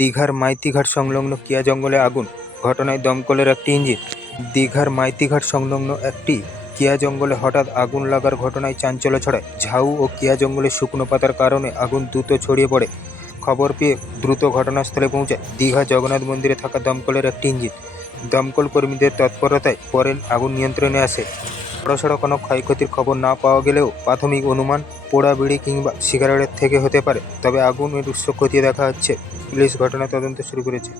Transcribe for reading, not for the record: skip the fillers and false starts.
দীঘার মাইতিঘাট সংলগ্ন কিয়া জঙ্গলে আগুন, ঘটনায় দমকলের একটি ইঞ্জিন। দীঘার মাইতিঘাট সংলগ্ন একটি কিয়া জঙ্গলে হঠাৎ আগুন লাগার ঘটনায় চাঞ্চল্য ছড়ায়। ঝাউ ও কিয়া জঙ্গলে শুকনো পাতার কারণে আগুন দ্রুত ছড়িয়ে পড়ে। খবর পেয়ে দ্রুত ঘটনাস্থলে পৌঁছায় দীঘা জগন্নাথ মন্দিরে থাকা দমকলের একটি ইঞ্জিন। দমকল কর্মীদের তৎপরতায় পরে আগুন নিয়ন্ত্রণে আসে। বড়সড় কোনো ক্ষয়ক্ষতির খবর না পাওয়া গেলেও প্রাথমিক অনুমান পোড়া বিড়ি কিংবা সিগারেটের থেকে হতে পারে। তবে আগুনের উৎস খতিয়ে দেখা হচ্ছে। পুলিশ ঘটনা তদন্ত শুরু করেছে।